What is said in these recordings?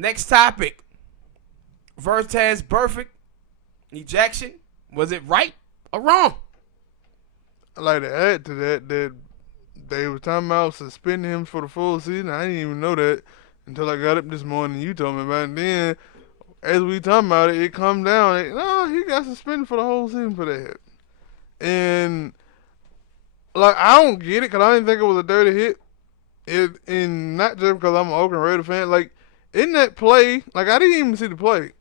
Next topic. Vontaze Burfict ejection. Was it right or wrong? I like to add to that they were talking about suspending him for the full season. I didn't even know that until I got up this morning. You told me about it. And then, as we talking about it, it come down. No, he got suspended for the whole season for that hit. And, like, I don't get it because I didn't think it was a dirty hit. And not just because I'm an Oakland Raiders fan. Like, in that play, like, I didn't even see the play.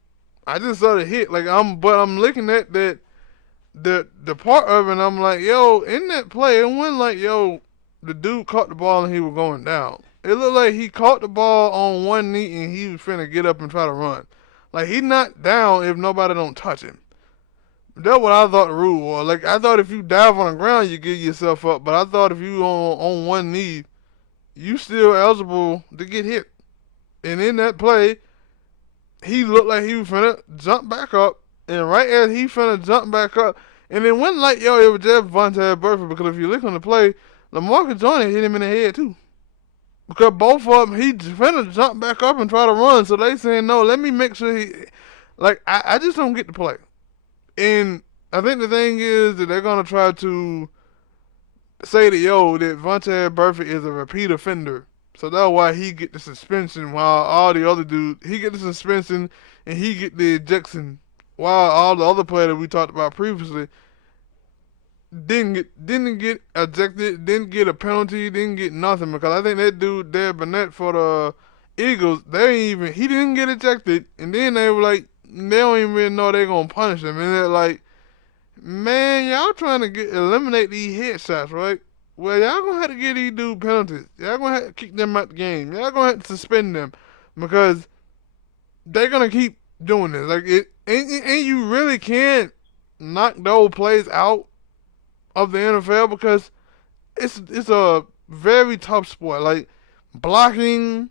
I just saw the hit. Like, I'm looking at that, the part of it, and I'm like, yo, in that play, it wasn't like, yo, the dude caught the ball and he was going down. It looked like he caught the ball on one knee and he was finna get up and try to run. Like, he not down if nobody don't touch him. That's what I thought the rule was. Like, I thought if you dive on the ground, you give yourself up. But I thought if you on one knee, you still eligible to get hit. And in that play, he looked like he was finna jump back up. And right as he finna jump back up, and it wasn't like, yo, it was just Vontaze Burfict. Because if you look on the play, LaMarcus Joyner hit him in the head too. Because both of them, he finna jump back up and try to run. So they saying, no, let me make sure he... Like, I just don't get the play. And I think the thing is that they're going to try to say that, yo, that Vontaze Burfict is a repeat offender. So that's why he get the suspension while all the other dudes, he get the suspension and he get the ejection while all the other players that we talked about previously didn't get ejected, didn't get a penalty, didn't get nothing. Because I think that dude there, Burnett for the Eagles, he didn't get ejected. And then they were like, they don't even really know they're going to punish him. And they're like, man, y'all trying to eliminate these headshots, right? Well, y'all going to have to give these dudes penalties. Y'all going to have to kick them out the game. Y'all going to have to suspend them because they're going to keep doing this. Like, and you really can't knock those plays out of the NFL because it's a very tough sport. Like, blocking,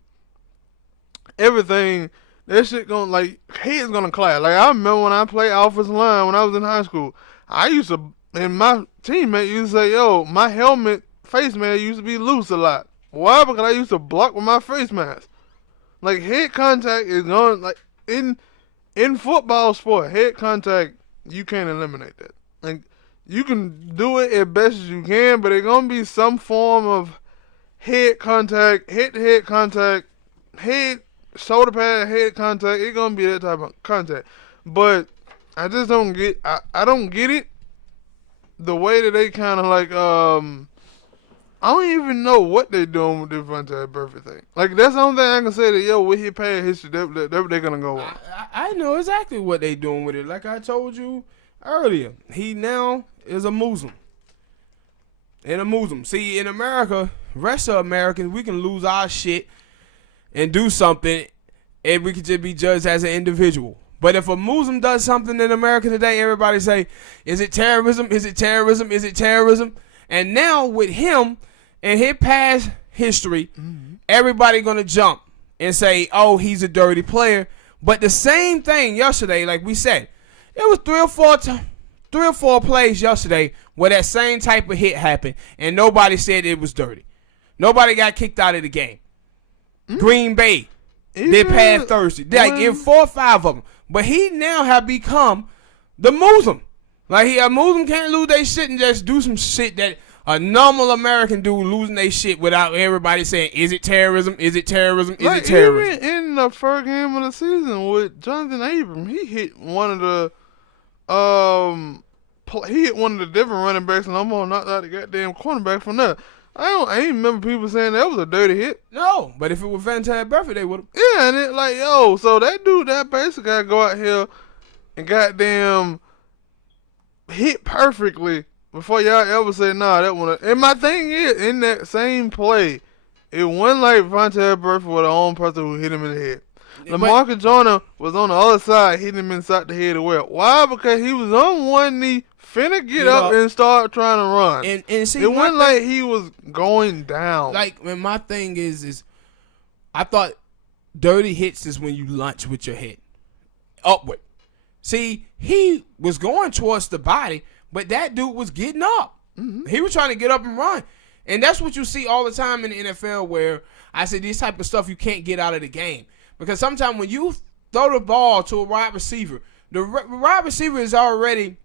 everything, that shit gonna, like, head's gonna clash. Like, I remember when I played offensive line when I was in high school, I used to, and my teammate used to say, yo, my helmet face mask used to be loose a lot. Why? Because I used to block with my face mask. Like, head contact is going, like, in football sport, head contact, you can't eliminate that. Like, you can do it as best as you can, but it's going to be some form of head contact, head-to-head contact, shoulder pad, head contact. It's going to be that type of contact. But I just don't get, I don't get it. The way that they kind of like, I don't even know what they doing with this Vontaze Burfict thing. Like, that's the only thing I can say that, yo, with his past history, they're going to go on. I know exactly what they doing with it. Like I told you earlier, he now is a Muslim. And a Muslim. See, in America, rest of Americans, we can lose our shit and do something, and we can just be judged as an individual. But if a Muslim does something in America today, everybody say, is it terrorism? Is it terrorism? Is it terrorism? And now with him and his past history, everybody going to jump and say, oh, he's a dirty player. But the same thing yesterday, like we said, it was three or four plays yesterday where that same type of hit happened, and nobody said it was dirty. Nobody got kicked out of the game. Green Bay did pass Thursday. Like, in 4 or 5 of them. But he now have become the Muslim. Like, a Muslim can't lose their shit and just do some shit that a normal American dude losing their shit without everybody saying, is it terrorism? Is it terrorism? Is it terrorism? Even in the first game of the season with Jonathan Abram, he hit one of the different running backs and almost knocked out the goddamn cornerback from there. I ain't remember people saying that was a dirty hit. No, but if it was Vontaze Burfict, they would have. Yeah, and it like, yo, so that dude, that basically got to go out here and goddamn hit perfectly before y'all ever say, nah, that one. And my thing is, in that same play, it wasn't like Vontaze Burfict was the only person who hit him in the head. LaMarcus Joyner was on the other side, hitting him inside the head as well. Why? Because he was on one knee, finna get up and start trying to run. And see, it wasn't like he was going down. Like, when my thing is I thought dirty hits is when you lunge with your head upward. See, he was going towards the body, but that dude was getting up. He was trying to get up and run. And that's what you see all the time in the NFL where I say this type of stuff you can't get out of the game. Because sometimes when you throw the ball to a wide receiver, the wide receiver is already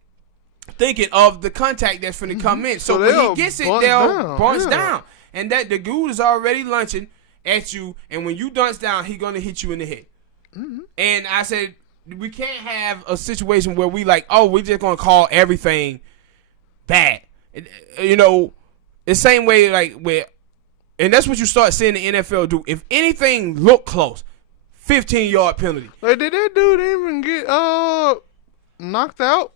thinking of the contact that's finna come in. So when he gets it, they'll bounce down. And that the dude is already lunching at you, and when you dunce down, he's gonna hit you in the head. And I said, we can't have a situation where we like, oh, we're just gonna call everything bad. You know, the same way like where, and that's what you start seeing the NFL do. If anything look close, 15-yard penalty. Like, did that dude even get knocked out?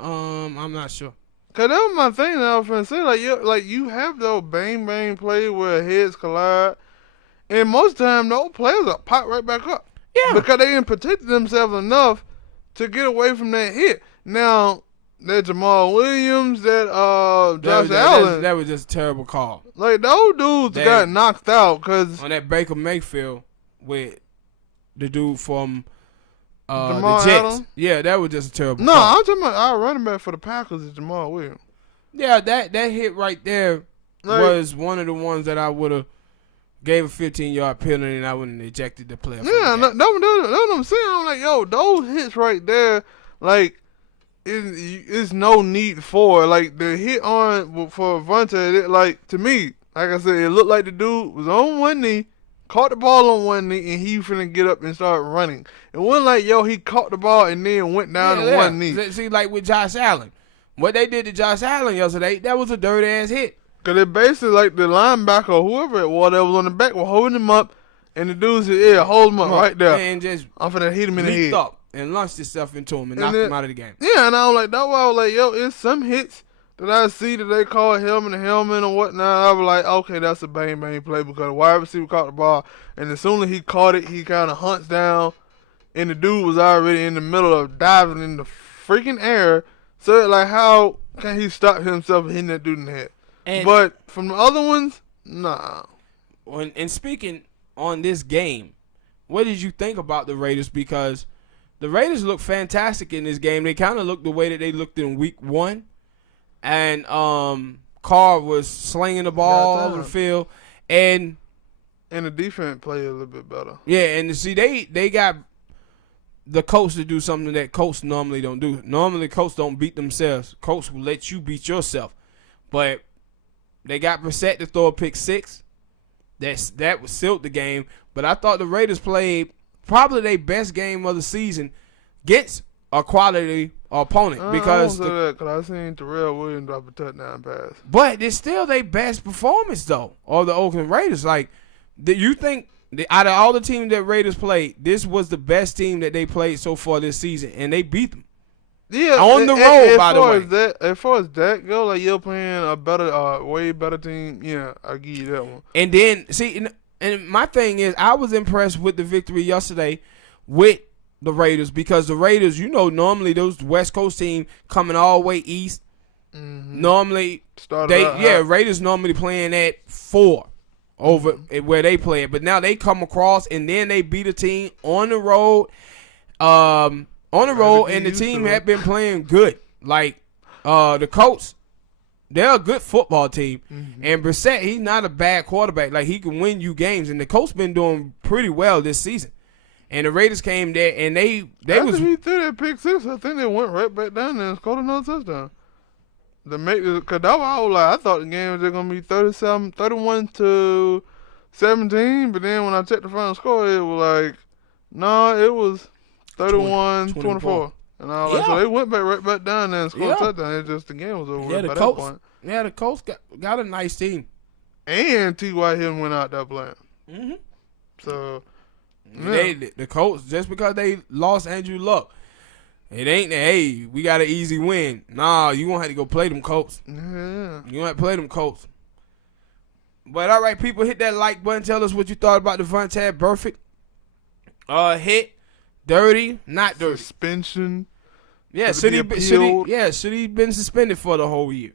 I'm not sure. Cause that was my thing that I was finna say. Like you have those bang bang plays where heads collide, and most of the time those players are pop right back up. Yeah. Because they didn't protect themselves enough to get away from that hit. Now that Jamal Williams, that Josh Allen, that was just a terrible call. Like those dudes got knocked out because on that Baker Mayfield with the dude from Jamal the Jets. Adams? Yeah, that was just a terrible No, call. I'm talking about our running back for the Packers is Jamal Williams. Yeah, that hit right there was one of the ones that I would have gave a 15-yard penalty and I wouldn't have ejected the player. Yeah, that's what I'm saying. I'm like, yo, those hits right there, like, it's no need for. Like, the hit on for Vontaze, like, to me, like I said, it looked like the dude was on one knee, caught the ball on one knee, and he finna get up and start running. It wasn't like, yo, he caught the ball and then went down to one knee. See, like with Josh Allen. What they did to Josh Allen yesterday, that was a dirty-ass hit. Because it basically like the linebacker or whoever it was that was on the back was holding him up, and the dude said, yeah, hold him up right there. And just I'm finna hit him in the head. leaped up and launched himself into him and knocked him out of the game. Yeah, and I was like, that's why I was like, yo, it's some hits that I see that they call helmet or whatnot. I was like, okay, that's a bang bang play because the wide receiver caught the ball, and as soon as he caught it, he kind of hunts down, and the dude was already in the middle of diving in the freaking air. So like, how can he stop himself hitting that dude in the head? But from the other ones, nah. And speaking on this game, what did you think about the Raiders? Because the Raiders looked fantastic in this game. They kind of looked the way that they looked in week 1. And Carr was slinging the ball over the field. And the defense played a little bit better. Yeah, and see, they got the Colts to do something that Colts normally don't do. Normally, Colts don't beat themselves. Colts will let you beat yourself. But they got Brissett to throw a pick 6. That was sealed the game. But I thought the Raiders played probably their best game of the season against a quality opponent. Because I seen Terrell Williams drop a touchdown pass. But it's still their best performance, though, of the Oakland Raiders. Like, you think out of all the teams that Raiders played, this was the best team that they played so far this season, and they beat them. Yeah, on the road, by the way. As far as that go, like you're playing a better, way better team. Yeah, I give you that one. And then see, and my thing is, I was impressed with the victory yesterday with the Raiders because the Raiders, normally those West Coast team coming all the way east. Mm-hmm. Normally, Raiders normally playing at 4 over where they play it, but now they come across and then they beat a team on the road. And the team had been playing good. Like, the Colts, they're a good football team. Mm-hmm. And Brissett, he's not a bad quarterback. Like, he can win you games. And the Colts been doing pretty well this season. And the Raiders came there, and they After he threw that pick 6, I think they went right back down there and scored another touchdown. Because I thought the game was just going to be 31-17. But then when I checked the final score, it was like, no, it was 31-24. And I was like, so they went right back down there and scored a touchdown. It's just the game was over by that point. Yeah, the Colts got a nice team. And T.Y. Hilton went out there playing. Mm-hmm. So, the Colts, just because they lost Andrew Luck, it ain't that, hey, we got an easy win. Nah, you gonna have to go play them Colts. Yeah. You gonna have to play them Colts. But all right, people, hit that like button. Tell us what you thought about the Vontaze Burfict hit. Dirty, not dirty. Suspension. Yeah, should he been suspended for the whole year?